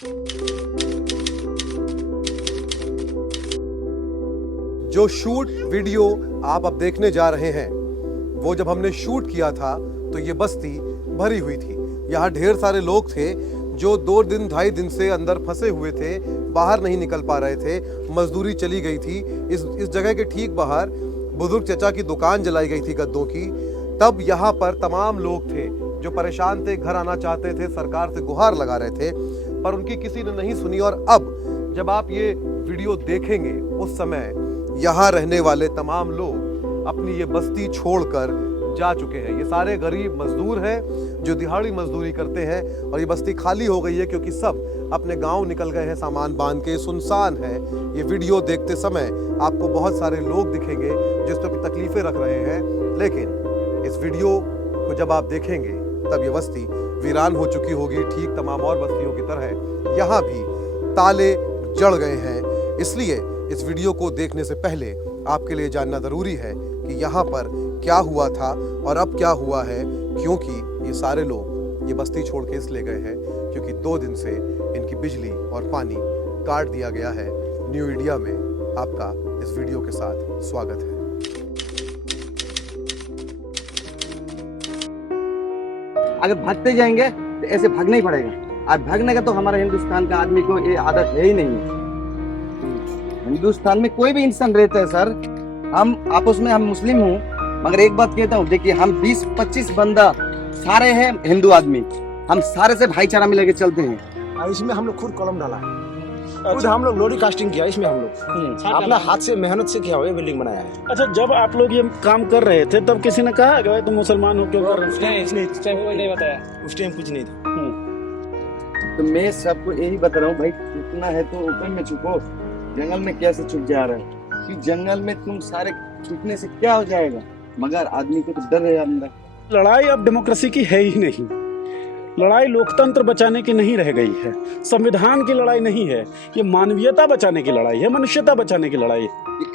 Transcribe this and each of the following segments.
जो shoot video आप अब देखने जा रहे हैं, वो जब हमने शूट किया था तो ये बस्ती भरी हुई थी। यहाँ ढेर सारे लोग थे जो 2 दिन 2.5 दिन से अंदर फंसे हुए थे, बाहर नहीं निकल पा रहे थे। मजदूरी चली गई थी। इस जगह के ठीक बाहर बुजुर्ग चचा की दुकान जलाई गई थी गद्दों की। तब यहाँ पर तमाम लोग थे जो परेशान थे, घर आना चाहते थे, सरकार से गुहार लगा रहे थे, पर उनकी किसी ने नहीं सुनी। और अब जब आप ये वीडियो देखेंगे, उस समय यहाँ रहने वाले तमाम लोग अपनी ये बस्ती छोड़कर जा चुके हैं। ये सारे गरीब मजदूर हैं जो दिहाड़ी मजदूरी करते हैं, और ये बस्ती खाली हो गई है क्योंकि सब अपने गांव निकल गए हैं सामान बांध के। सुनसान है। ये वीडियो देखते समय आपको बहुत सारे लोग दिखेंगे जो इस पर तकलीफें रख रहे हैं, लेकिन इस वीडियो को जब आप देखेंगे तब ये बस्ती वीरान हो चुकी होगी, ठीक तमाम और बस्तियों की तरह। यहाँ भी ताले जड़ गए हैं। इसलिए इस वीडियो को देखने से पहले आपके लिए जानना जरूरी है कि यहाँ पर क्या हुआ था और अब क्या हुआ है, क्योंकि ये सारे लोग ये बस्ती छोड़ के इसलिए गए हैं क्योंकि 2 दिन से इनकी बिजली और पानी काट दिया गया है। न्यू इंडिया में आपका इस वीडियो के साथ स्वागत है। अगर भागते जाएंगे तो ऐसे भागना ही पड़ेगा। और भागने का तो हमारा हिंदुस्तान का आदमी को ये आदत है ही नहीं। हिंदुस्तान में कोई भी इंसान रहता है सर, हम आपस में, हम मुस्लिम हूँ, मगर एक बात कहता हूँ, देखिए हम 20-25 बंदा सारे हैं हिंदू आदमी, हम सारे से भाईचारा में लेके चलते हैं। और इसमें हम लोग खुद कॉलम डाला है, खुद हम लोग लोरी कास्टिंग किया, इसमें हम लोग अपना हाथ से मेहनत से किया हुआ ये बिल्डिंग बनाया है। अच्छा, जब आप लोग ये काम कर रहे थे तब किसी ने कहा कि भाई तुम मुसलमान हो क्यों कर रहे हो? उस टाइम नहीं बताया, उस टाइम कुछ नहीं था। तो मैं सबको यही बता रहा हूँ, भाई छुपना है तो ऊपर में छुपो, जंगल में कैसे छुप जा रहे हो? कि जंगल में तुम सारे छुपने से क्या हो जाएगा, मगर आदमी को तो डर है अंदर। लड़ाई अब डेमोक्रेसी की है ही नहीं। लड़ाई लोकतंत्र बचाने की नहीं रह गई है, संविधान की लड़ाई नहीं है, ये मानवीयता बचाने की लड़ाई है, मनुष्यता बचाने की लड़ाई है।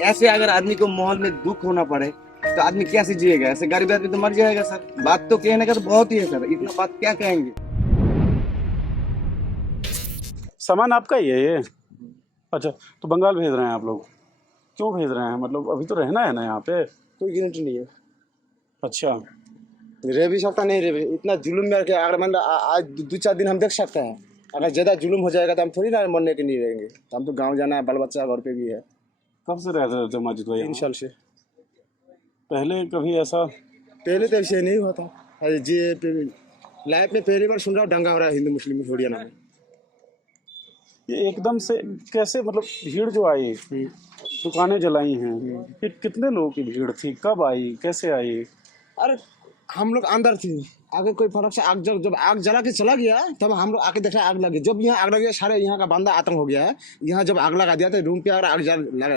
ऐसे अगर आदमी को माहौल में दुख होना पड़े तो आदमी कैसे जिएगा? ऐसे गरीब आदमी तो मर जाएगा सर। बात तो कहने का तो बहुत ही है सर, इतना बात क्या कहेंगे। सामान आपका ही है ये? अच्छा, तो बंगाल भेज रहे हैं आप लोग? क्यों भेज रहे हैं? मतलब अभी तो रहना है ना यहाँ पे? कोई गारंटी नहीं है। अच्छा, रह भी सकता, नहीं रह भी। इतना जुलूम में अगर मान लो आज 2-4 दिन हम देख सकते हैं, अगर ज्यादा जुलूम हो जाएगा तो हम थोड़ी ना मरने के नहीं रहेंगे। तो हम तो गाँव जाना है, बाल बच्चा घर पे भी है। कब से रहते थे माजिद भाई? 3 साल से। पहले कभी ऐसा? पहले तो ऐसे नहीं हुआ था। लाइफ में पहली बार सुन रहा हूँ दंगा हो रहा है हिंदू मुस्लिम हरियाणा में। ये एकदम से कैसे, मतलब भीड़ जो आई, दुकानें जलाई हैं, ये कितने लोगों की भीड़ थी? कब आई, कैसे आई? अरे हम लोग अंदर थे, आगे कोई फर्क से आग जब आग जला के चला गया तब हम लोग आके देखा आग लगी। जब यहाँ आग लगी सारे यहाँ का बंदा आतंक हो गया है। यहाँ जब आग लगा दिया तो रूम पे अगर आग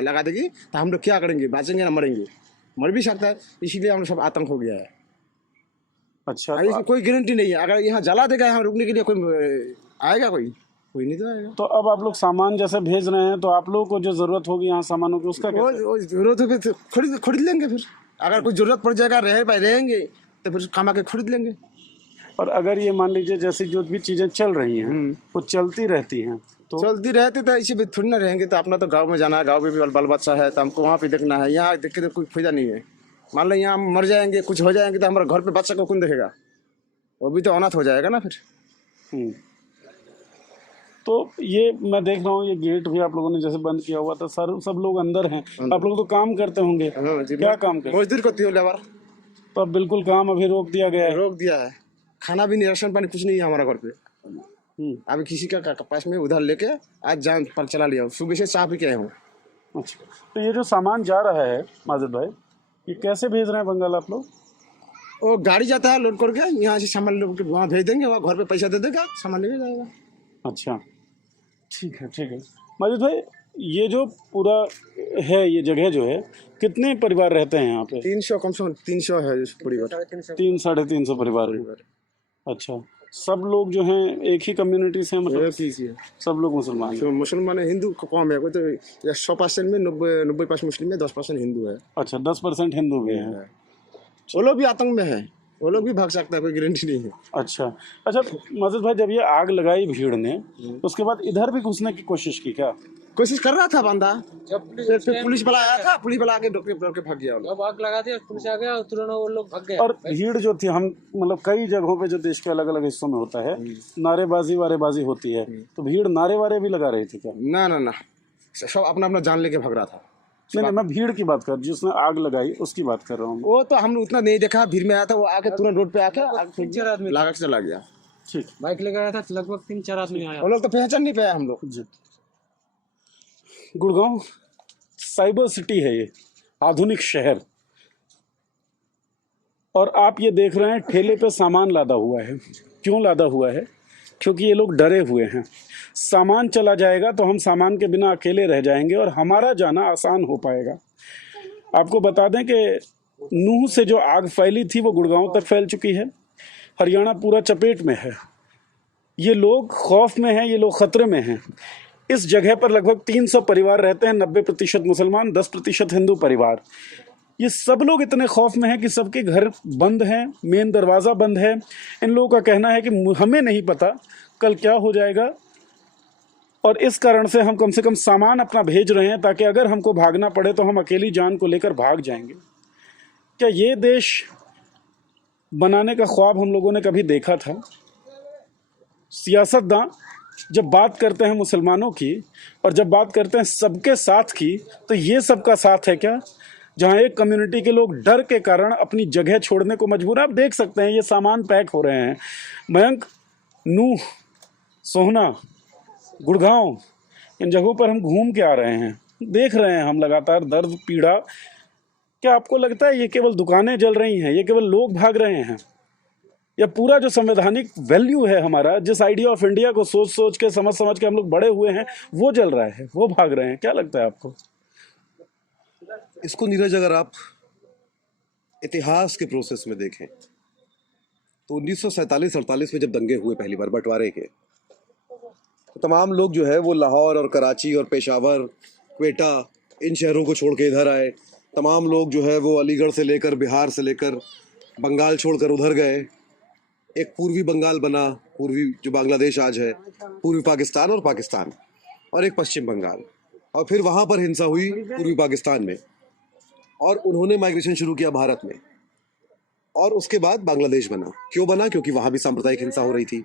लगा देगी तो हम लोग क्या करेंगे? बाँचेंगे ना मरेंगे? मर भी सकता है, इसीलिए हम लोग सब आतंक हो गया है। अच्छा, इसकी कोई गारंटी नहीं है, अगर यहाँ जला देगा यहाँ रुकने के लिए कोई आएगा? कोई नहीं तो आएगा। तो अब आप लोग सामान जैसे भेज रहे हैं, तो आप लोगों को जो जरूरत होगी यहाँ सामानों की, उसका कैसे? वो जरूरत है तो खरीद लेंगे। फिर अगर कोई जरूरत पड़ जाएगा रहेंगे तो फिर कमा के खरीद लेंगे। और अगर ये मान लीजिए जैसी जो भी चीजें चल रही हैं वो चलती रहती हैं तो चलती रहती तो इसी पे थोड़ी ना रहेंगे। तो अपना तो गांव में जाना है, गांव में भी बाल बच्चा है तो हमको वहाँ पे देखना है। यहाँ देख के तो कोई फायदा नहीं है। मान लो यहाँ हम मर जाएंगे, कुछ हो जाएंगे तो हमारे घर पे बच्चा को कौन देखेगा? वो भी तो अनाथ हो जाएगा ना फिर। तो ये मैं देख रहा हूँ, ये गेट भी आप लोगों ने जैसे बंद किया हुआ था, सर सब लोग अंदर हैं। आप लोग तो काम करते होंगे, क्या काम करते? मजदूर करती हो लेबर। तो अब बिल्कुल काम अभी रोक दिया गया है? रोक दिया है। खाना भी नहीं, राशन पानी कुछ नहीं है हमारा घर पे। अभी किसी का पास में उधार लेके आज जान पर चला लिया, सुबह से चाह पी के आए हूँ। अच्छा, तो ये जो सामान जा रहा है माजिद भाई, ये कैसे भेज रहे हैं बंगाल आप लोग? वो गाड़ी जाता है लोड करके, यहाँ से सामान लोग वहाँ भेज देंगे, वहाँ घर पे पैसा दे देगा, सामान ले जाएगा। अच्छा, ठीक है। माजिद भाई, ये जो पूरा है, ये जगह जो है, कितने परिवार रहते हैं यहाँ पे? 300 कम से कम 300 है परिवार। 300-350 परिवार। अच्छा, सब लोग जो हैं एक ही कम्युनिटी से हैं? मतलब सब लोग मुसलमान हैं? मुसलमान है, हिंदू कम है। कोई तो 100% में 90% मुस्लिम है, 10% हिंदू है। अच्छा, 10% हिंदू भी हैं। वो लोग भी आतंक में है। वो लोग भी भाग सकता है, कोई गारंटी नहीं है। अच्छा अच्छा, मजिद भाई जब ये आग लगाई भीड़ ने, उसके बाद इधर भी घुसने की कोशिश की क्या? कोशिश कर रहा था बंदा, फिर पुलिस वाला आया था, पुलिस वाला आके डॉक्टर के भाग गया। जब आग लगा दी पुलिस आ गया, तुरंत वो लोग भाग गए। और भीड़ जो थी, हम मतलब कई जगहों पे जो देश के अलग अलग हिस्सों में होता है, नारेबाजी वारेबाजी होती है, तो भीड़ नारे वारे भी लगा रही थी क्या? ना ना ना, सब अपना अपना जान लेके भाग रहा था। नहीं, मैं भीड़ की बात कर, जिसने आग लगाई उसकी बात कर रहा हूँ। वो तो हमने उतना नहीं देखा, भीड़ में आया था, वो आके तुरंत रोड पे आके आग फेंक दिया, आदमी लगा के चला गया। ठीक, बाइक लेकर आया था, लगभग 3-4 आदमी आया। वो लोग तो पहचान नहीं पाया हम लोग। जी। गुड़गांव साइबर सिटी है, ये आधुनिक शहर, और आप ये देख रहे हैं ठेले पे सामान लादा हुआ है। क्यों लादा हुआ है? क्योंकि ये लोग डरे हुए हैं, सामान चला जाएगा तो हम सामान के बिना अकेले रह जाएंगे और हमारा जाना आसान हो पाएगा। आपको बता दें कि नूह से जो आग फैली थी वो गुड़गांव तक फैल चुकी है, हरियाणा पूरा चपेट में है। ये लोग खौफ में हैं, ये लोग खतरे में हैं। इस जगह पर लगभग 300 परिवार रहते हैं, 90% मुसलमान, 10% हिंदू परिवार। ये सब लोग इतने खौफ में हैं कि सबके घर बंद हैं, मेन दरवाज़ा बंद है। इन लोगों का कहना है कि हमें नहीं पता कल क्या हो जाएगा, और इस कारण से हम कम से कम सामान अपना भेज रहे हैं, ताकि अगर हमको भागना पड़े तो हम अकेली जान को लेकर भाग जाएंगे। क्या ये देश बनाने का ख्वाब हम लोगों ने कभी देखा था? सियासतदान जब बात करते हैं मुसलमानों की और जब बात करते हैं सबके साथ की, तो ये सबका साथ है क्या? जहाँ एक कम्युनिटी के लोग डर के कारण अपनी जगह छोड़ने को मजबूर हैं। आप देख सकते हैं ये सामान पैक हो रहे हैं। मयंक, नूह, सोहना, गुड़गांव, इन जगहों पर हम घूम के आ रहे हैं, देख रहे हैं हम लगातार दर्द पीड़ा। क्या आपको लगता है ये केवल दुकानें जल रही हैं, ये केवल लोग भाग रहे हैं, या पूरा जो संवैधानिक वैल्यू है हमारा, जिस आइडिया ऑफ इंडिया को सोच सोच के समझ समझ के हम लोग बड़े हुए हैं, वो जल रहा है, वो भाग रहे हैं? क्या लगता है आपको? इसको नीरज अगर आप इतिहास के प्रोसेस में देखें तो 1947-48 में जब दंगे हुए पहली बार बंटवारे के, तो तमाम लोग जो है वो लाहौर और कराची और पेशावर, क्वेटा, इन शहरों को छोड़ के इधर आए। तमाम लोग जो है वो अलीगढ़ से लेकर, बिहार से लेकर, बंगाल छोड़कर उधर गए। एक पूर्वी बंगाल बना, पूर्वी जो बांग्लादेश आज है, पूर्वी पाकिस्तान और पाकिस्तान, और एक पश्चिम बंगाल, और फिर वहाँ पर हिंसा हुई पूर्वी पाकिस्तान में, और उन्होंने माइग्रेशन शुरू किया भारत में, और उसके बाद बांग्लादेश बना। क्यों बना? क्योंकि वहाँ भी सांप्रदायिक हिंसा हो रही थी।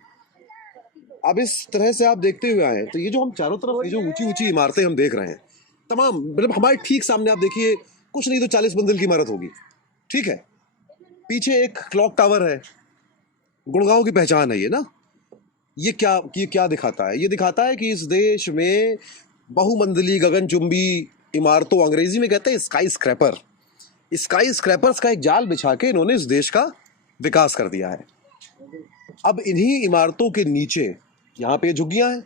अब इस तरह से आप देखते हुए आए, तो ये जो हम चारों तरफ ये जो ऊंची ऊंची इमारतें हम देख रहे हैं, तमाम मतलब हमारे ठीक सामने आप देखिए, कुछ नहीं तो 40 मंजिल की इमारत होगी, ठीक है। पीछे एक क्लॉक टावर है। गुड़गांव की पहचान है ये ना। ये क्या दिखाता है? ये दिखाता है कि इस देश में बहुमंजिली गगनचुंबी इमारतों, अंग्रेजी में कहते हैं स्काई स्क्रैपर, स्काई स्क्रैपर्स का एक जाल बिछा के इन्होंने इस देश का विकास कर दिया है। अब इन्हीं इमारतों के नीचे, यहाँ पे झुग्गियां हैं,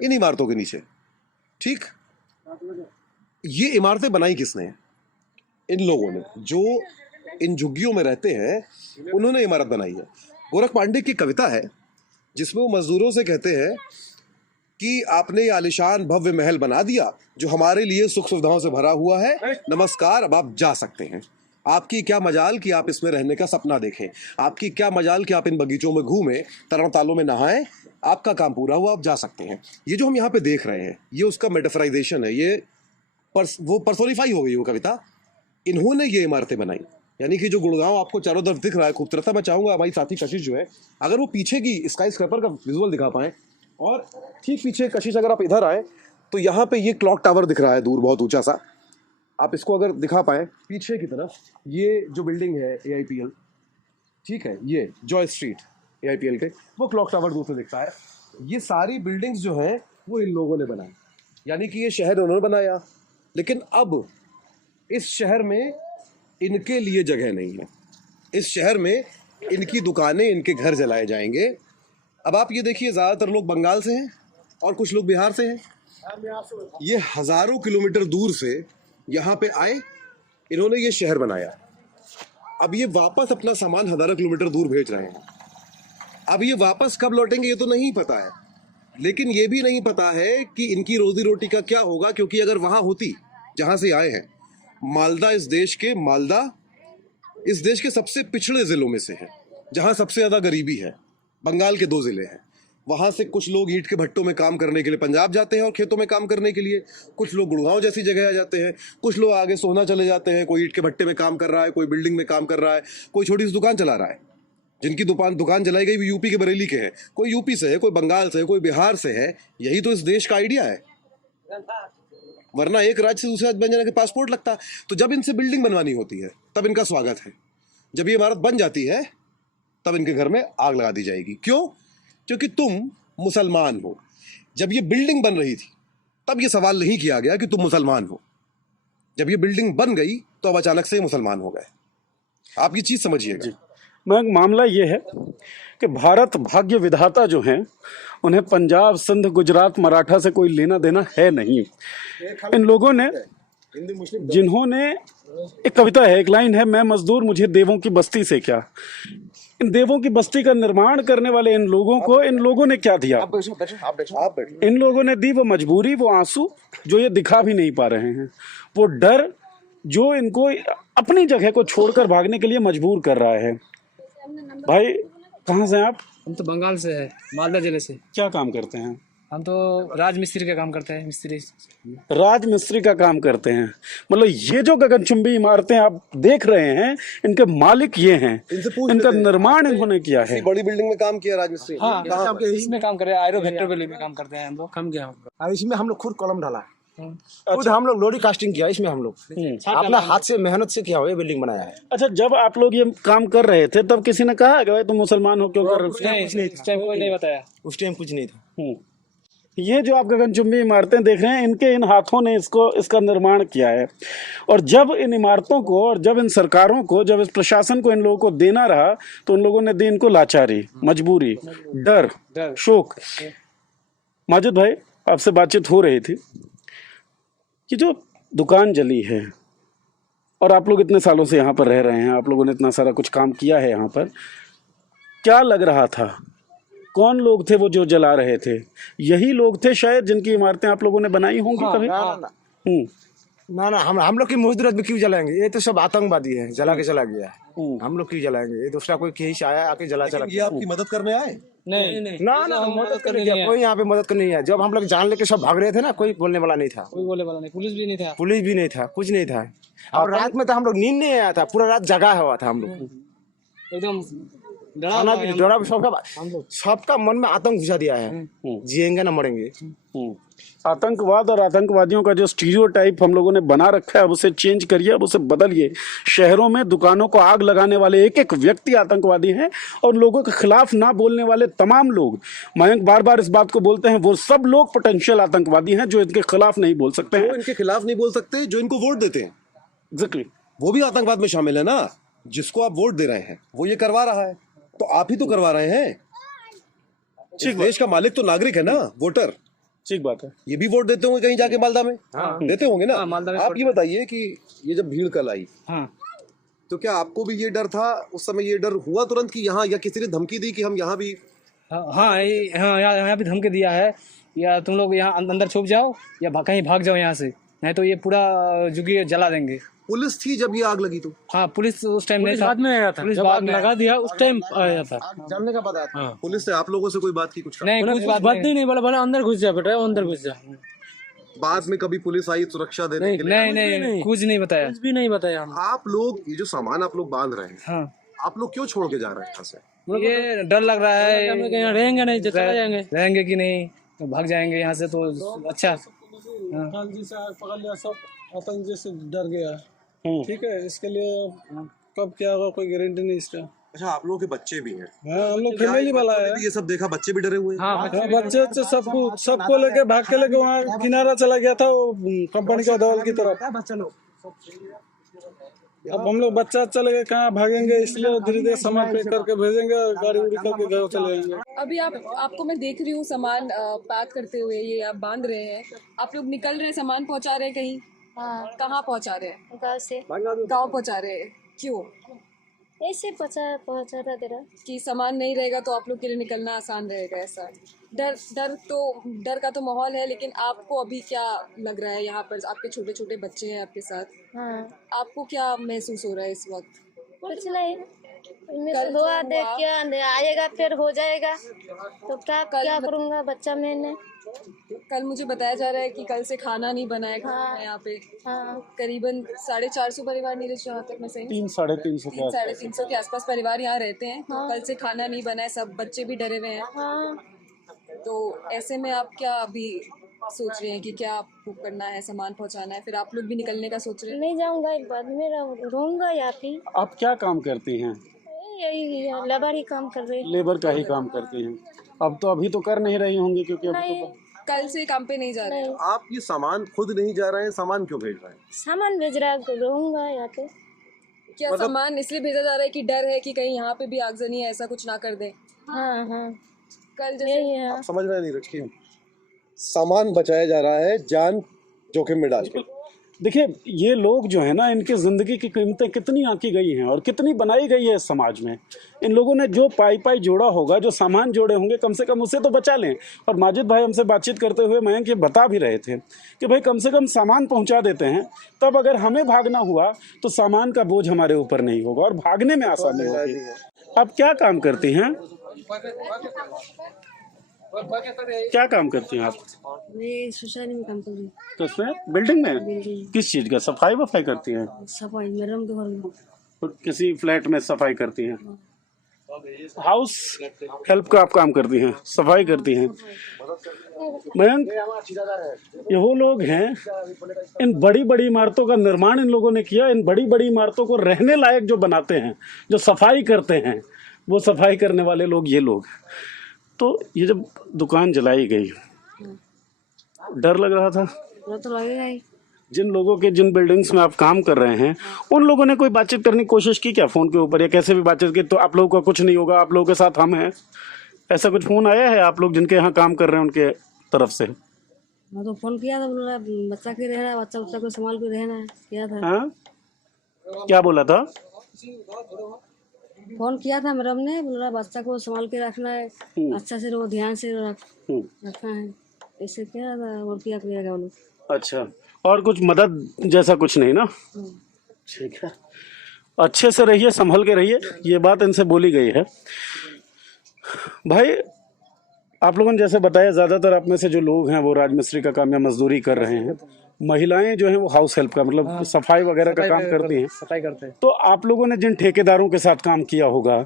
इन इमारतों के नीचे, ठीक, ये इमारतें बनाई किसने? इन लोगों ने, जो इन झुग्गियों में रहते हैं, उन्होंने इमारत बनाई है। गोरख पांडे की कविता है जिसमें वो मजदूरों से कहते हैं कि आपने ये आलिशान भव्य महल बना दिया जो हमारे लिए सुख सुविधाओं से भरा हुआ है, नमस्कार, अब आप जा सकते हैं। आपकी क्या मजाल कि आप इसमें रहने का सपना देखें, आपकी क्या मजाल कि आप इन बगीचों में घूमें, तरण तालों में नहाएं, आपका काम पूरा हुआ, आप जा सकते हैं। ये जो हम यहाँ पे देख रहे हैं, ये उसका मेटाफराइजेशन है, ये वो पर्सोनिफाई हो गई वो कविता। इन्होंने ये इमारतें बनाई, यानी कि जो गुड़गांव आपको चारों तरफ दिख रहा है खूबसूरत। मैं चाहूंगा हमारी साथी कशिश जो है, अगर वो पीछे की स्काई स्क्रैपर का विजुअल दिखा पाए, और ठीक पीछे कशिश अगर आप इधर आए तो यहाँ पे ये क्लॉक टावर दिख रहा है दूर, बहुत ऊंचा सा। आप इसको अगर दिखा पाए पीछे की तरफ, ये जो बिल्डिंग है AIPL, ठीक है, ये जॉय स्ट्रीट AIPL के, वो क्लॉक टावर दूर से दिखता है। ये सारी बिल्डिंग्स जो हैं वो इन लोगों ने बनाई, यानी कि ये शहर उन्होंने बनाया। लेकिन अब इस शहर में इनके लिए जगह नहीं है। इस शहर में इनकी दुकानें, इनके घर जलाए जाएंगे। अब आप ये देखिए, ज़्यादातर लोग बंगाल से हैं और कुछ लोग बिहार से हैं। ये हज़ारों किलोमीटर दूर से यहाँ पे आए, इन्होंने ये शहर बनाया। अब ये वापस अपना सामान हज़ारों किलोमीटर दूर भेज रहे हैं। अब ये वापस कब लौटेंगे ये तो नहीं पता है, लेकिन ये भी नहीं पता है कि इनकी रोजी रोटी का क्या होगा। क्योंकि अगर वहाँ होती जहाँ से आए हैं, मालदा, इस देश के मालदा इस देश के सबसे पिछड़े जिलों में से है, जहां सबसे ज्यादा गरीबी है। बंगाल के 2 जिले हैं, वहां से कुछ लोग ईंट के भट्टों में काम करने के लिए पंजाब जाते हैं और खेतों में काम करने के लिए, कुछ लोग गुड़गांव जैसी जगह आ जाते हैं, कुछ लोग आगे सोहना चले जाते हैं, कोई ईंट के भट्टे में काम कर रहा है, कोई बिल्डिंग में काम कर रहा है, कोई छोटी सी दुकान चला रहा है। जिनकी दुकान जलाई गई वो यूपी के बरेली के हैं, कोई यूपी से है, कोई बंगाल से है, कोई बिहार से है। यही तो इस देश का आइडिया है, वरना एक राज्य से दूसरे राज्य बन जाने के पासपोर्ट लगता। तो जब इनसे बिल्डिंग बनवानी होती है तब इनका स्वागत है, जब ये इमारत बन जाती है तब इनके घर में आग लगा दी जाएगी। क्यों? क्योंकि तुम मुसलमान हो। जब ये बिल्डिंग बन रही थी तब ये सवाल नहीं किया गया कि तुम मुसलमान हो। जब ये बिल्डिंग बन गई तो अब अचानक से मुसलमान हो गए। आप ये चीज समझिएगा। मैं मामला ये है कि भारत भाग्य विधाता जो हैं उन्हें पंजाब, सिंध, गुजरात, मराठा से कोई लेना देना है नहीं। इन लोगों ने, जिन्होंने, एक कविता है, एक लाइन है, मैं मजदूर मुझे देवों की बस्ती से क्या। इन देवों की बस्ती का निर्माण करने वाले इन लोगों को इन लोगों ने क्या दिया? आप बैठो। इन लोगों ने दी वो मजबूरी, वो आंसू जो ये दिखा भी नहीं पा रहे हैं, वो डर जो इनको अपनी जगह को छोड़कर भागने के लिए मजबूर कर रहा है। भाई कहाँ से हैं आप? हम तो बंगाल से है, मालदा जिले से। क्या काम करते हैं? हम तो राजमिस्त्री का काम करते हैं, मिस्त्री। राजमिस्त्री का काम करते हैं। मतलब ये जो गगनचुंबी इमारतें आप देख रहे हैं, इनके मालिक ये हैं, इनसे पूछ इनका लेते हैं। निर्माण इन्होंने किया है। बड़ी बिल्डिंग में काम किया राजमिस्त्री? हाँ, इसमें काम कर रहे हैं, आयरो फैक्ट्री में काम करते हैं हम लोग। कम गया और इसमें हम लोग खुद कॉलम डाला, खुद हम लोग लोडी कास्टिंग किया। इसमें हम लोग अपना हाथ से मेहनत से किया हुआ ये बिल्डिंग बनाया है। अच्छा, जब आप लोग ये काम कर रहे थे तब किसी ने कहा कि भाई तुम मुसलमान हो क्यों कर रहे हो? नहीं, इस टाइम कोई नहीं बताया। उस टाइम कुछ नहीं था। ये जो आप गगनचुंबी इमारतें देख रहे हैं, इनके इन हाथों ने इसका निर्माण किया है। और जब इन इमारतों को, और जब इन सरकारों को, जब इस प्रशासन को इन लोगों को देना रहा तो उन लोगों ने दी इनको लाचारी, मजबूरी, डर, शोक। माजिद भाई, आपसे बातचीत हो रही थी कि जो दुकान जली है और आप लोग इतने सालों से यहाँ पर रह रहे हैं, आप लोगों ने इतना सारा कुछ काम किया है यहाँ पर, क्या लग रहा था? कौन लोग थे वो जो जला रहे थे? यही लोग थे शायद जिनकी इमारतें आप लोगों ने बनाई होंगी कभी? ना हम लोग की मजदूरत में क्यों जलाएंगे? ये तो सब आतंकवादी है, जला के चला गया है। हम लोग क्यों जलाएंगे? ये दूसरा कोई कहीं से आया, आके जला चला। ये आपकी मदद करने आए? नहीं, ना मदद करने गया कोई, यहाँ पे मदद करने नहीं आया। जब हम लोग जान लेके सब भाग रहे थे ना, कोई बोलने वाला नहीं था, कोई बोले वाला नहीं, पुलिस भी नहीं था। पुलिस भी नहीं था, कुछ नहीं था। और रात में तो हम लोग नींद नहीं आया था, पूरा रात जगा हुआ था हम लोग। एकदम खाना भी डरा, सबका मन में आतंक घुसा दिया है, जिएंगे ना मरेंगे। आतंकवाद और आतंकवादियों का जो स्टीरियोटाइप हम लोगों ने बना रखा है, अब उसे चेंज करिए, अब उसे बदलिए। शहरों में दुकानों को आग लगाने वाले एक एक व्यक्ति आतंकवादी हैं, और लोगों के खिलाफ ना बोलने वाले तमाम लोग, मयंक बार बार इस बात को बोलते हैं, वो सब लोग पोटेंशियल आतंकवादी हैं जो इनके खिलाफ नहीं बोल सकते हैं। इनके खिलाफ नहीं बोल सकते जो इनको वोट देते हैं। एग्जैक्टली, वो भी आतंकवाद में शामिल है ना। जिसको आप वोट दे रहे हैं वो ये करवा रहा है, तो आप ही तो करवा रहे हैं। इस देश का मालिक तो नागरिक है ना, वोटर। ठीक बात है। ये भी वोट देते होंगे कहीं जाके मालदा में? देते होंगे ना। मालदा में आप ये बताइए कि ये जब भीड़ कल आई, हाँ, तो क्या आपको भी ये डर था उस समय? ये डर हुआ तुरंत कि यहाँ, या किसी ने धमकी दी कि हम यहाँ भी? हाँ, यहाँ भी धमकी दिया है, या तुम लोग यहाँ अंदर छुप जाओ या कहीं भाग जाओ यहाँ से, नहीं तो ये पूरा जुगी जला देंगे। पुलिस थी जब ये आग लगी तो? हाँ, पुलिस उस टाइम नहीं था, बाद में आया था। पुलिस बाद में लगा दिया, उस टाइम आया था। जलने का पता था। पुलिस ने आप लोगों से कोई बात की? कुछ नहीं, कुछ बात नहीं बोला, बोला अंदर घुस जा बेटा, अंदर घुस जा। बाद में कभी पुलिस आई सुरक्षा देने के लिए? नहीं, कुछ नहीं बताया, कुछ भी नहीं बताया। आप लोग ये जो सामान आप लोग बांध रहे हैं, हाँ, आप लोग क्यों छोड़ के जा रहे हैं यहाँ से? ये डर लग रहा है, यहाँ रहेंगे नहीं, चला जाएंगे, रहेंगे कि नहीं, तो भाग जाएंगे यहाँ से तो अच्छा। जी से आग पकड़ लिया, सब आतंक जी से डर गया। ठीक है, इसके लिए कब क्या होगा कोई गारंटी नहीं इसका। अच्छा, आप लोगों के बच्चे भी हैं? हाँ, हम लोग फैमिली वाला है। ये सब देखा, बच्चे भी डरे हुए हैं? हाँ, बच्चे सबको लेके भाग के लेके वहाँ किनारा चला गया था, वो कंपनी का दौल की तरफ। अब हम लोग बच्चा चले गए, कहाँ भागेंगे, इसलिए धीरे धीरे सामान पैक करके भेजेंगे, गाड़ी उड़ी करके घर चले जाएंगे। अभी आपको मैं देख रही हूँ सामान पैक करते हुए, ये आप बांध रहे हैं, आप लोग निकल रहे हैं, सामान पहुँचा रहे हैं कहीं? हाँ, कहाँ पहुँचा रहे हैं? गाँव से। गाँव पहुँचा रहे हैं, क्यों? ऐसे पहुँचा था तेरा। कि सामान नहीं रहेगा तो आप लोग के लिए निकलना आसान रहेगा, ऐसा? डर का तो माहौल है, लेकिन आपको अभी क्या लग रहा है? यहाँ पर आपके छोटे छोटे बच्चे हैं आपके साथ, हाँ, आपको क्या महसूस हो रहा है इस वक्त? कुछ नहीं, इनमें से दुआ दे क्या आएगा फिर हो जाएगा, तो क्या करूँगा बच्चा मैंने। कल मुझे बताया जा रहा है कि कल से खाना नहीं बनाएगा यहाँ पे। हाँ करीबन 450 परिवार नीरज, जहाँ तक मैं सही 300-350 के आसपास। 350 के आसपास परिवार यहाँ रहते हैं। तो कल से खाना नहीं बना है, सब बच्चे भी डरे हुए हैं। हाँ तो ऐसे में आप क्या अभी सोच रहे हैं कि क्या आपको करना है, सामान पहुँचाना है, फिर आप लोग भी निकलने का सोच रहे हैं? नहीं जाऊँगा, एक बाद में रहूँगा यहाँ पे। आप क्या काम करती हैं? यही लेबर ही काम कर रही। लेबर का ही काम करती हैं। अब तो अभी तो कर नहीं रही होंगी क्योंकि अभी नहीं, तो कल से काम पे नहीं जा रहे हैं। नहीं आप ये सामान खुद नहीं जा रहे हैं, सामान क्यों भेज रहे हैं? सामान भेज रहा है, रहूँगा यहाँ पे। क्या सामान इसलिए भेजा जा रहा है कि डर है कि कहीं यहाँ पे भी आगजनी है, ऐसा कुछ ना कर दे? हाँ हाँ कल जैसे यही है। आप समझ रहे हैं नीरज की सामान बचाया जा रहा है जान जोखिम में डाल के। देखिए, ये लोग जो है ना, इनकी ज़िंदगी की कीमतें कितनी आंकी गई हैं और कितनी बनाई गई है इस समाज में। इन लोगों ने जो पाई जोड़ा होगा, जो सामान जोड़े होंगे, कम से कम उसे तो बचा लें। और माजिद भाई हमसे बातचीत करते हुए मयंक ये बता भी रहे थे कि भाई कम से कम सामान पहुंचा देते हैं, तब अगर हमें भागना हुआ तो सामान का बोझ हमारे ऊपर नहीं होगा और भागने में आसानी होगी। आप क्या काम करती हैं? क्या काम करती हैं आप? मैं सोसाइटी में काम कर रही हूँ। किसमें? बिल्डिंग में? किस चीज़ का? सफाई वफाई करती हैं? सफाई मैडम के घर में। तो किसी फ्लैट में सफाई करती हैं? हाउस हेल्प का आप काम करती हैं, सफाई करती हैं। मयंक, ये वो लोग हैं, इन बड़ी बड़ी इमारतों का निर्माण इन लोगों ने किया। इन बड़ी बड़ी इमारतों को रहने लायक जो बनाते हैं, जो सफाई करते हैं, वो सफाई करने वाले लोग ये लोग। तो ये जब दुकान जलाई गई, डर लग रहा था? तो लगेगा ही। जिन लोगों के जिन बिल्डिंग्स में आप काम कर रहे हैं, उन लोगों ने कोई बातचीत करने की कोशिश की क्या फ़ोन के ऊपर, या कैसे भी बातचीत की? तो आप लोगों का कुछ नहीं होगा, आप लोगों के साथ हम हैं, ऐसा कुछ फ़ोन आया है आप लोग जिनके यहाँ काम कर रहे हैं उनके तरफ से? मैं तो फोन किया था, बोल रहा बच्चा के रहना है, बच्चा को संभाल के रहना है, किया था। हाँ, क्या बोला था? फोन किया था मैडम ने, बोल रहा बच्चा को संभाल के रखना है, अच्छा से वो ध्यान से रखना है, ऐसे क्या था। और क्या करेगा वो लोग? अच्छा, और कुछ मदद जैसा कुछ नहीं ना? ठीक है, अच्छे से रहिए, संभल के रहिए, ये बात इनसे बोली गई है। भाई, आप लोगों ने जैसे बताया, ज़्यादातर आप में से जो लोग हैं वो राजमिस्त्री का काम या मजदूरी कर रहे हैं। महिलाएं जो हैं वो हाउस हेल्प का, मतलब सफाई वगैरह का काम करती हैं। सफाई करते हैं। तो आप लोगों ने जिन ठेकेदारों के साथ काम किया होगा,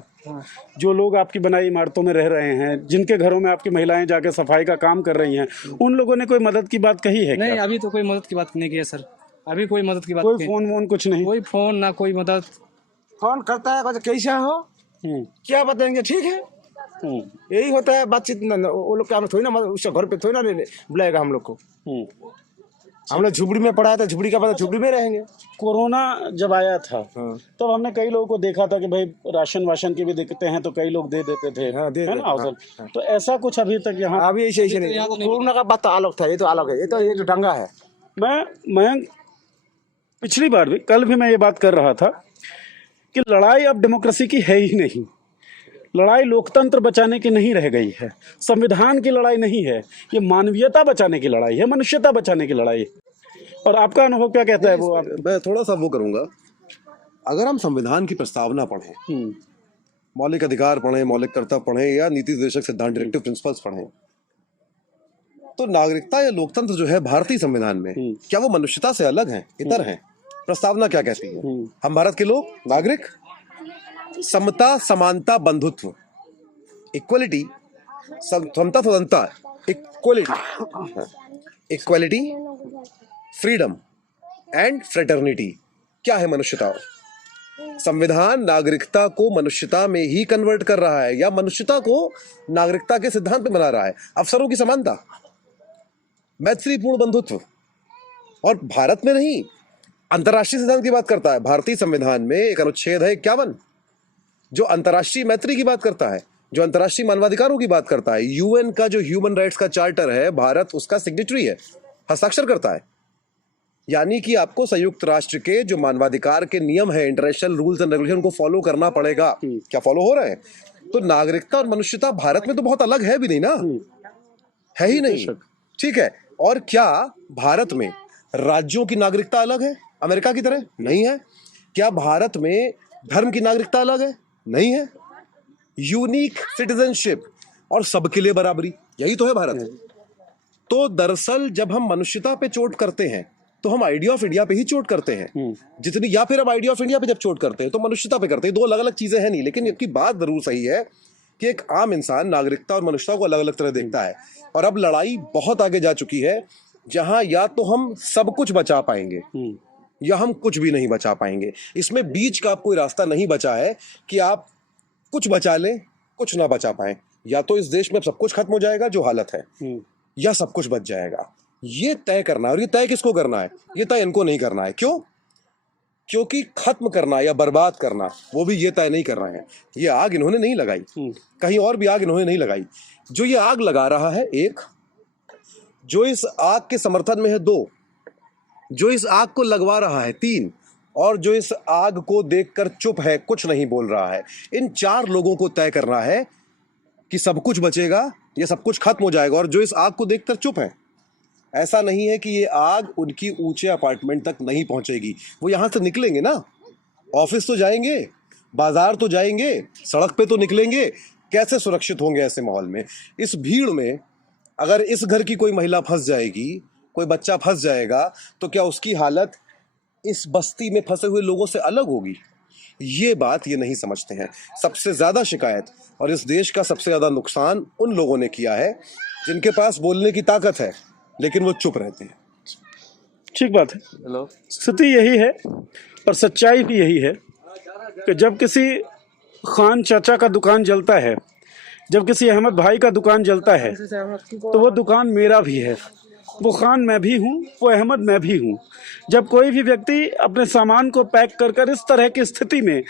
जो लोग आपकी बनाई इमारतों में रह रहे हैं, जिनके घरों में आपकी महिलाएं जाके सफाई का काम कर रही हैं, उन लोगों ने कोई मदद की बात कही है? नहीं, अभी तो कोई मदद की बात नहीं की है सर, अभी कोई मदद की बात कोई नहीं। फोन वोन कुछ नहीं? कोई फोन ना कोई मदद। फोन करता है, कहते कैसे हो, क्या बताएंगे, ठीक है, यही होता है बातचीत। वो लोग क्या थोड़ी ना, उससे घर पे थोड़ी ना बुलाएगा हम लोग को। हम लोग झुपड़ी में पड़ा है तो झुपड़ी का पता, झुपड़ी में रहेंगे। कोरोना जब आया था तो हमने कई लोगों को देखा था कि भाई राशन वाशन के भी देखते हैं, तो कई लोग दे देते थे, है ना हाउस। तो ऐसा कुछ अभी तक यहाँ अभी ऐसे नहीं। कोरोना का बात तो अलग था, ये तो अलग है, ये तो दंगा है। मैं पिछली बार भी, कल भी मैं ये बात कर रहा था कि लड़ाई अब डेमोक्रेसी की है ही नहीं। लड़ाई लोकतंत्र बचाने की नहीं रह गई है, संविधान की लड़ाई नहीं है, ये मानवीयता बचाने की लड़ाई है, मनुष्यता बचाने की लड़ाई। और आपका अनुभव क्या कहता है वो? मैं थोड़ा सा वो करूंगा, अगर हम संविधान की प्रस्तावना पढ़ें, मौलिक अधिकार पढ़ें, मौलिक कर्तव्य पढ़ें, या नीति निर्देशक सिद्धांत डायरेक्टिव प्रिंसिपल्स पढ़ें, तो नागरिकता या लोकतंत्र जो है भारतीय संविधान में, क्या वो मनुष्यता से अलग है, इतर है? प्रस्तावना क्या कहती है? हम भारत के लोग, नागरिक, समता, समानता, बंधुत्व, इक्वलिटी, समता, स्वतंत्रता, इक्वलिटी, फ्रीडम एंड फ्रेटर्निटी। क्या है मनुष्यता? संविधान नागरिकता को मनुष्यता में ही कन्वर्ट कर रहा है, या मनुष्यता को नागरिकता के सिद्धांत पे बना रहा है। अवसरों की समानता, मैत्रीपूर्ण बंधुत्व, और भारत में नहीं, अंतर्राष्ट्रीय सिद्धांत की बात करता है। भारतीय संविधान में एक अनुच्छेद है 51 जो अंतर्राष्ट्रीय मैत्री की बात करता है, जो अंतर्राष्ट्रीय मानवाधिकारों की बात करता है। यूएन का जो ह्यूमन राइट्स का चार्टर है, भारत उसका सिग्नेटरी है, हस्ताक्षर करता है। यानी कि आपको संयुक्त राष्ट्र के जो मानवाधिकार के नियम है, इंटरनेशनल रूल्स एंड रेगुलेशन को फॉलो करना पड़ेगा। क्या फॉलो हो रहे हैं? तो नागरिकता और मनुष्यता भारत में तो बहुत अलग है भी नहीं ना, है ही नहीं, ठीक है। और क्या भारत में राज्यों की नागरिकता अलग है अमेरिका की तरह? नहीं है। क्या भारत में धर्म की नागरिकता अलग है? नहीं है। यूनिक सिटीजनशिप और सबके लिए बराबरी, यही तो है भारत। तो दरअसल जब हम मनुष्यता पे चोट करते हैं तो हम आइडिया ऑफ इंडिया पे ही चोट करते हैं जितनी, या फिर हम आइडिया ऑफ इंडिया पे जब चोट करते हैं तो मनुष्यता पे करते हैं। दो अलग अलग चीजें हैं नहीं, लेकिन इसकी बात जरूर सही है कि एक आम इंसान नागरिकता और मनुष्यता को अलग अलग तरह देखता है। और अब लड़ाई बहुत आगे जा चुकी है, जहां या तो हम सब कुछ बचा पाएंगे या हम कुछ भी नहीं बचा पाएंगे। इसमें बीच का कोई रास्ता नहीं बचा है कि आप कुछ बचा लें कुछ ना बचा पाए। या तो इस देश में सब कुछ खत्म हो जाएगा जो हालत है, या सब कुछ बच जाएगा। ये तय करना है, और ये तय किसको करना है? ये तय इनको नहीं करना है। क्यों? क्योंकि खत्म करना या बर्बाद करना वो भी ये तय नहीं कर रहे हैं। ये आग इन्होंने नहीं लगाई, कहीं और भी आग इन्होंने नहीं लगाई। जो ये आग लगा रहा है एक, जो इस आग के समर्थन में है दो, जो इस आग को लगवा रहा है तीन, और जो इस आग को देखकर चुप है, कुछ नहीं बोल रहा है। इन चार लोगों को तय करना है कि सब कुछ बचेगा या सब कुछ खत्म हो जाएगा। और जो इस आग को देखकर चुप है, ऐसा नहीं है कि ये आग उनकी ऊंचे अपार्टमेंट तक नहीं पहुंचेगी। वो यहां से निकलेंगे ना, ऑफिस तो जाएंगे, बाजार तो जाएंगे, सड़क पे तो निकलेंगे। कैसे सुरक्षित होंगे ऐसे माहौल में? इस भीड़ में अगर इस घर की कोई महिला फंस जाएगी, कोई बच्चा फंस जाएगा, तो क्या उसकी हालत इस बस्ती में फंसे हुए लोगों से अलग होगी? ये बात ये नहीं समझते हैं। सबसे ज्यादा शिकायत और इस देश का सबसे ज्यादा नुकसान उन लोगों ने किया है जिनके पास बोलने की ताकत है लेकिन वो चुप रहते हैं। ठीक बात है। स्थिति यही है और सच्चाई भी यही है कि जब किसी खान चाचा का दुकान जलता है, जब किसी अहमद भाई का दुकान जलता है, तो वो दुकान मेरा भी है। वो खान मैं भी हूँ, वो अहमद मैं भी हूँ। जब कोई भी व्यक्ति अपने सामान को पैक कर कर इस तरह की स्थिति में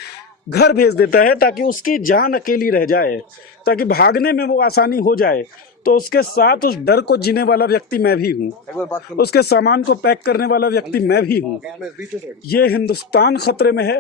घर भेज देता है ताकि उसकी जान अकेली रह जाए, ताकि भागने में वो आसानी हो जाए, तो उसके साथ उस डर को जीने वाला व्यक्ति मैं भी हूँ, उसके सामान को पैक करने वाला व्यक्ति मैं भी हूँ। ये हिंदुस्तान खतरे में है,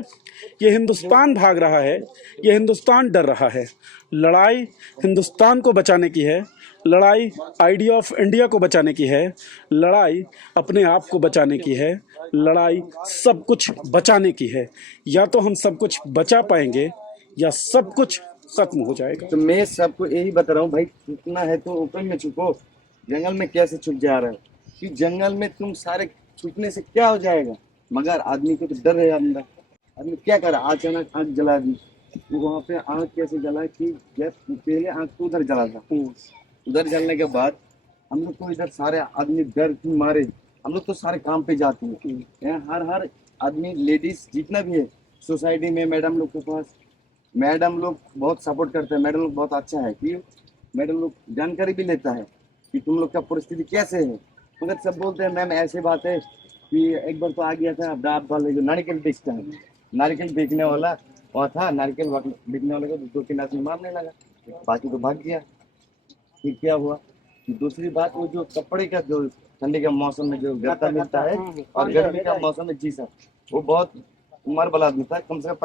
ये हिंदुस्तान भाग रहा है, ये हिंदुस्तान डर रहा है। लड़ाई हिंदुस्तान को बचाने की है, लड़ाई आइडिया ऑफ इंडिया को बचाने की है, लड़ाई अपने आप को बचाने की है, लड़ाई सब कुछ बचाने की है। या तो हम सब कुछ बचा पाएंगे या सब कुछ खत्म हो जाएगा। तो मैं सबको यही बता रहा हूँ भाई, छुपना है तो ओपन में छुपो। जंगल में कैसे छुप जा रहा है? कि जंगल में तुम सारे छुपने से क्या हो जाएगा? मगर आदमी को तो डर है अंदर। आदमी क्या करे? अचानक आग जला दी। तो वहाँ पे आग कैसे जला कि जब पहले आग तो उधर जला था, उधर जलने के बाद हम लोग को इधर सारे आदमी डर के मारे हम लोग तो सारे काम पे जाते हैं। हर आदमी, लेडीज जितना भी है सोसाइटी में, मैडम लोग के पास, मैडम लोग बहुत सपोर्ट करते हैं। मैडम लोग बहुत अच्छा है कि मैडम लोग जानकारी भी लेता है कि तुम लोग का परिस्थिति कैसे है। मगर सब बोलते हैं मैम ऐसी बात है कि एक बार तो आ गया था आप वाले जो नारियल बेचता है, नारियल बेचने वाला वहाँ था, नारियल बेचने वाले को 2-3 आदमी मारने लगा, बाकी तो भाग गया। फिर क्या हुआ? दूसरी बात, वो जो कपड़े का जो ठंडी के मौसम में जो गद्दा मिलता है और गर्मी का मौसम में, जी सर, वो बहुत उम्र वाला आदमी था, कम से कम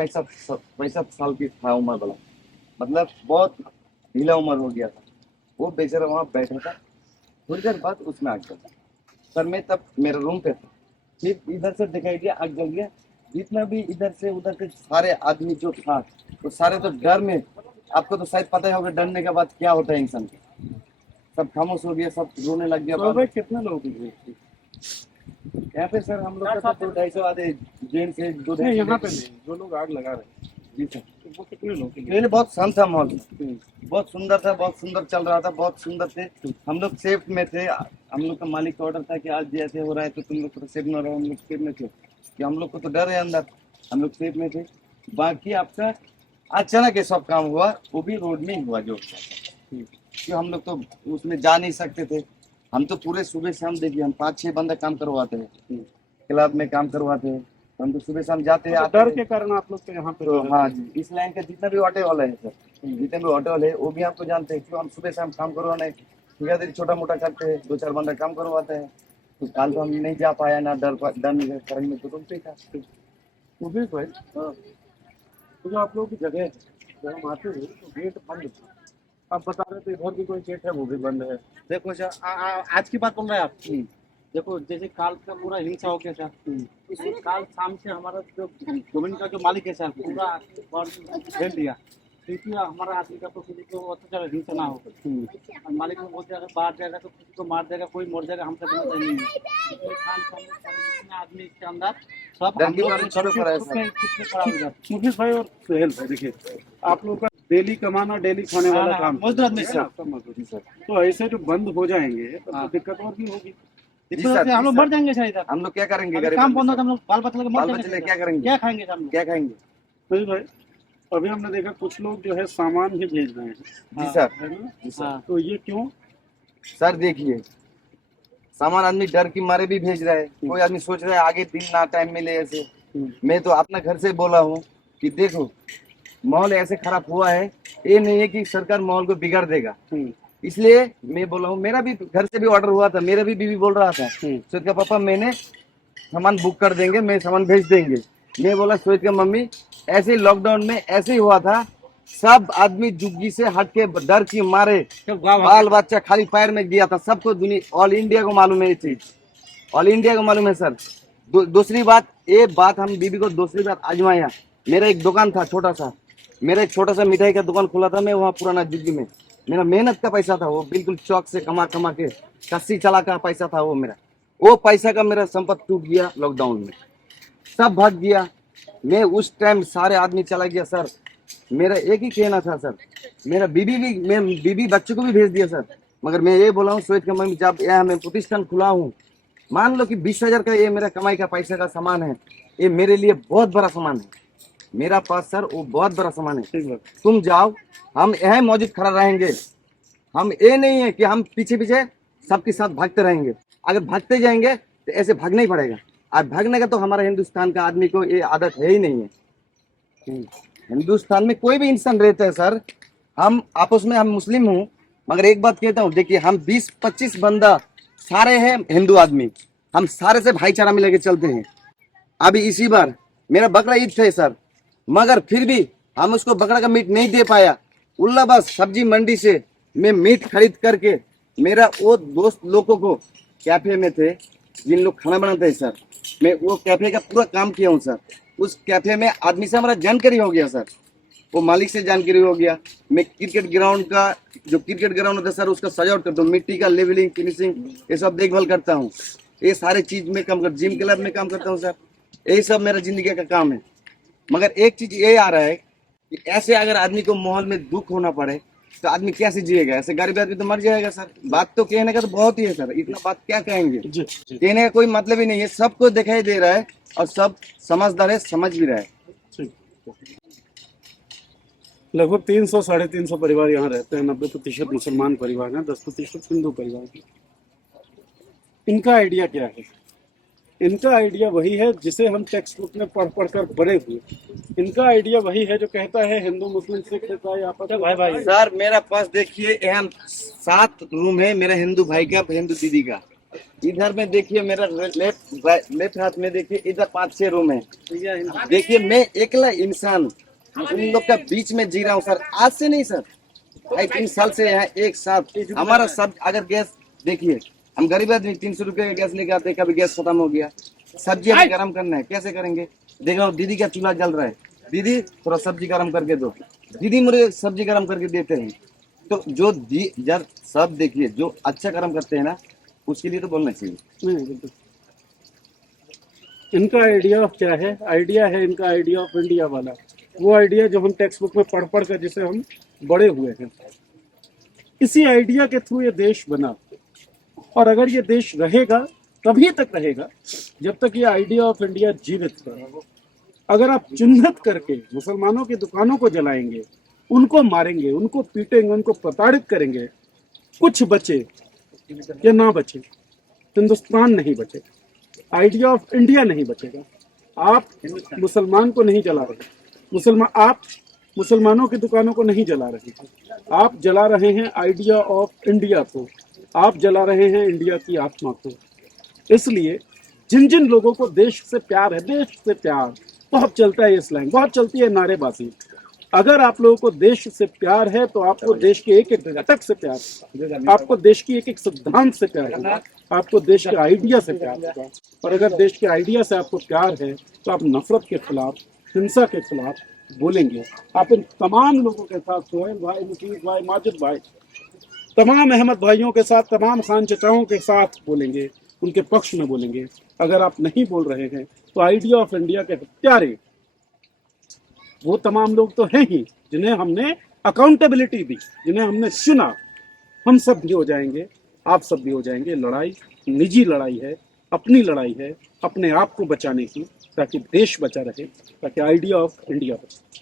65 साल की था उम्र वाला, मतलब बहुत ढीला उम्र हो गया था। वो बेचारा वहाँ बैठा था। थोड़ी देर बाद उसमें आग जल गया सर। मैं तब मेरे रूम पे था, फिर इधर से दिखाई दिया आग जल गया। जितना भी इधर से उधर से सारे आदमी जो था वो सारे तो डर में, आपको तो शायद पता ही होगा डरने के बाद क्या होता है इंसान को। सब खामोश हो गया, सब रोने लग गया। तो भाई कितने लोग यहाँ पे? सर हम लोग का तो 250 आधे जेंट्स है, यहाँ पे नहीं, जो लोग आग लगा रहे। जी सर। वो कितने लोग? पहले बहुत शांत था माहौल, बहुत सुंदर था, बहुत सुंदर चल रहा था, बहुत सुंदर थे हम लोग, सेफ में थे। हम लोग का मालिक का ऑर्डर था कि आज जैसे हो रहा है तो तुम लोग तो सेफ न रहो। हम लोग सेफ में थे कि हम लोग को तो डर है अंदर, हम लोग सेफ में थे। बाकी आपका अचानक ये सब काम हुआ, वो भी रोड में ही हुआ जो कि हम लोग तो उसमें जा नहीं सकते थे। हम तो पूरे सुबह शाम, देखिए हम 5-6 बंदा काम करवाते हैं, क्लब में काम करवाते हैं, हम तो सुबह शाम जाते हैं। डर के कारण आप लोग तो यहाँ पे? तो हाँ जी, इस लाइन का जितना भी ऑटो वाला है सर, जितने भी ऑटो वाले वो भी हमको जानते हैं, क्यों हम सुबह शाम काम करवाने ठेकेदारी छोटा मोटा करते हैं, 2-4 बंदा काम करवाते हैं। तो कल तो हम नहीं जा पाया ना, डर नहीं कारण में, तो तुम पे था सुबह भाई। तो जो आप लोगों की जगह जब हम आते हैं तो गेट बंद था, आप बता रहे थे इधर भी कोई गेट है वो भी बंद है। देखो सर, आज की बात बोल रहे हैं आप? देखो जैसे काल का पूरा हिंसा हो गया सर, इसी काल शाम से हमारा जो जमीन का जो मालिक है सर पूरा घेर दिया, क्योंकि हमारा आदमी का तो किसी को अत्याचार हिंसा ना हो। और मालिक ने बोलते अगर बाहर जाएगा तो किसी को मार देगा, कोई मर जाएगा, हमसे बिना नहीं है। इसलिए काल शाम आदमी के अंदर सब हम लोग खड़ा हो जाते। मुकेश भाई और सुहेल भाई, देखिए आप लोग का डेली कमाना डेली खाने वाला काम मजदूर आदमी सर, सब मजदूरी सर, तो ऐसे जो बंद हो जाएंगे तो दिक्कत और भी होगी। हम लोग मर जाएंगे सर इधर। हम लोग क्या करेंगे? अभी काम बंद हो तो हम लोग बाल बच्चा लेके मर जाएंगे। क्या करेंगे? क्या खाएंगे हम लोग? क्या खाएंगे? सुहेल भाई, अभी हमने देखा कुछ लोग जो है सामान भी भेज रहे हैं, जी सर, है ना? जी सर। तो ये क्यों? सर देखिए, सामान आदमी डर की मारे भी भेज रहा है। कोई आदमी सोच रहा है आगे दिन ना टाइम मिले ऐसे। मैं तो अपना घर से बोला हूँ कि देखो माहौल ऐसे खराब हुआ है, ये नहीं है कि सरकार माहौल को बिगाड़ देगा, इसलिए मैं बोला हूँ। मेरा भी घर से भी ऑर्डर हुआ था, मेरा भी बीवी बोल रहा था सोच का पापा मैंने सामान बुक कर देंगे, मैं सामान भेज देंगे। मैं बोला सोच का मम्मी ऐसे लॉकडाउन में ऐसे ही हुआ था, सब आदमी जुग्गी से हट के डर की मारे बाल बच्चा खाली पैर में गया था। सबको दुनिया ऑल इंडिया को मालूम है ये चीज, ऑल इंडिया को मालूम है सर। दूसरी बात, ये बात हम बीबी को दूसरी बात आजमाया। मेरा एक दुकान था छोटा सा, मेरा एक छोटा सा मिठाई का दुकान खुला था मैं वहाँ पुराना जुग्गी में। मेरा मेहनत का पैसा था वो, बिल्कुल चौक से कमा कमा के कस्सी चला का पैसा था वो मेरा। वो पैसा का मेरा संपत्ति टूट गया लॉकडाउन में, सब भाग गया। मैं उस टाइम सारे आदमी चला गया सर। मेरा एक ही कहना था सर, मेरा बीबी बच्चों को भी भेज दिया सर। मगर मैं ये बोला हूँ सोच के मम्मी, जब यहाँ मैं प्रतिष्ठान खुला हूँ, मान लो कि 20,000 का ये मेरा कमाई का पैसा का सामान है, ये मेरे लिए बहुत बड़ा सामान है मेरा पास सर, वो बहुत बड़ा सामान है। तुम जाओ, हम यहाँ मौजूद खड़ा रहेंगे। हम ये नहीं है कि हम पीछे पीछे सबके साथ भागते रहेंगे। अगर भागते जाएंगे तो ऐसे भागना ही पड़ेगा। आज भागने का तो हमारा हिंदुस्तान का आदमी को ये आदत है ही नहीं है। हिंदुस्तान में कोई भी इंसान रहता है सर, हम आपस में, हम मुस्लिम हूँ मगर एक बात कहता हूँ, देखिए हम 20-25 बंदा सारे हैं हिंदू आदमी, हम सारे से भाईचारा में लेके चलते हैं। अभी इसी बार मेरा बकरा ईद थे सर, मगर फिर भी हम उसको बकरा का मीट नहीं दे पाया। उल्ला बस सब्जी मंडी से मैं मीट खरीद करके, मेरा वो दोस्त लोगों को कैफे में थे जिन लोग खाना बनाते हैं सर, मैं वो कैफे का पूरा काम किया हूँ सर। उस कैफे में आदमी से हमारा जानकारी हो गया सर, वो मालिक से जानकारी हो गया। मैं क्रिकेट ग्राउंड का, जो क्रिकेट ग्राउंड होता है सर, उसका सजावट करता हूँ, मिट्टी का लेवलिंग फिनिशिंग ये सब देखभाल करता हूँ। ये सारे चीज में काम कर, जिम क्लब में काम करता हूँ सर, यही सब मेरा जिंदगी का काम है। मगर एक चीज ये आ रहा है कि ऐसे अगर आदमी को माहौल में दुख होना पड़े तो आदमी कैसे जिएगा? ऐसे गरीब आदमी तो मर जाएगा सर। बात तो कहने का तो बहुत ही है सर, इतना बात क्या कहेंगे, कहने का कोई मतलब ही नहीं है। सबको दिखाई दे रहा है और सब समझदार है, समझ भी रहा है। लगभग 300-350 परिवार यहाँ रहते हैं, 90% मुसलमान परिवार हैं, 10% हिंदू परिवार हैं। इनका आइडिया क्या है? इनका आइडिया वही है जिसे हम टेक्स्ट बुक में पढ़ पढ़ कर बड़े हुए। इनका आइडिया वही है जो कहता है हिंदू मुस्लिम सिख ईसाई आपस में भाई भाई। सर मेरा पास देखिए यहाँ 7 रूम है, मेरा हिंदू भाई का, हिंदू दीदी का। इधर में देखिए मेरा लेफ्ट हाथ में देखिए, इधर 5-6 रूम है। देखिए मैं अकेला इंसान उन लोग का बीच में जी रहा हूँ सर। आज से नहीं सर, 2-3 साल से यहाँ एक साथ हमारा सब। अगर गैस देखिए, हम गरीब आदमी 300 रुपए का गैस लेके आते हैं, कभी गैस खत्म हो गया, सब्जी हमें गर्म करना है, कैसे करेंगे? देख रहा हूँ दीदी का चूल्हा जल रहा है, दीदी थोड़ा सब्जी गर्म करके दो, दीदी मुझे सब्जी गर्म करके देते हैं। तो जो जब सब देखिए जो अच्छा कर्म करते हैं ना, उसके लिए तो बोलना चाहिए। इनका आइडिया क्या है? आइडिया है इनका आइडिया ऑफ इंडिया वाला, वो आइडिया जो हम टेक्स्ट बुक में पढ़ पढ़ कर जिसे हम बड़े हुए हैं। इसी आइडिया के थ्रू ये देश बना, और अगर ये देश रहेगा तभी तक रहेगा जब तक ये आइडिया ऑफ इंडिया जीवित है। अगर आप चिन्हित करके मुसलमानों की दुकानों को जलाएंगे, उनको मारेंगे, उनको पीटेंगे, उनको प्रताड़ित करेंगे, कुछ बचे या ना बचे, हिंदुस्तान नहीं बचेगा, आइडिया ऑफ इंडिया नहीं बचेगा। आप मुसलमान को नहीं जला रहे, आप मुसलमानों की दुकानों को नहीं जला रहे, आप जला रहे हैं आइडिया ऑफ इंडिया को, आप जला रहे हैं इंडिया की आत्मा को। इसलिए जिन जिन लोगों को देश से प्यार है, देश से प्यार बहुत चलता है, ये स्लैंग बहुत चलती है, नारेबाजी। अगर आप लोगों को देश से प्यार है तो आपको देश के एक एक घटक से प्यार है, आपको देश की एक एक सिद्धांत से प्यार है, आपको देश के आइडिया से प्यार होगा। और अगर देश के आइडिया से आपको प्यार है तो आप नफरत के खिलाफ, हिंसा के खिलाफ बोलेंगे। आप इन तमाम लोगों के साथ, सोहेल भाई, मुफीद भाई, माजिद भाई, तमाम अहमद भाइयों के साथ, तमाम खान चचाओं के साथ बोलेंगे, उनके पक्ष में बोलेंगे। अगर आप नहीं बोल रहे हैं तो आइडिया ऑफ इंडिया के हत्यारे वो तमाम लोग तो हैं ही जिन्हें हमने अकाउंटेबिलिटी दी, जिन्हें हमने चुना। हम सब भी हो जाएंगे, आप सब भी हो जाएंगे। लड़ाई निजी लड़ाई है, अपनी लड़ाई है, अपने आप को बचाने की, ताकि देश बचा रहे, ताकि आइडिया ऑफ इंडिया बचे।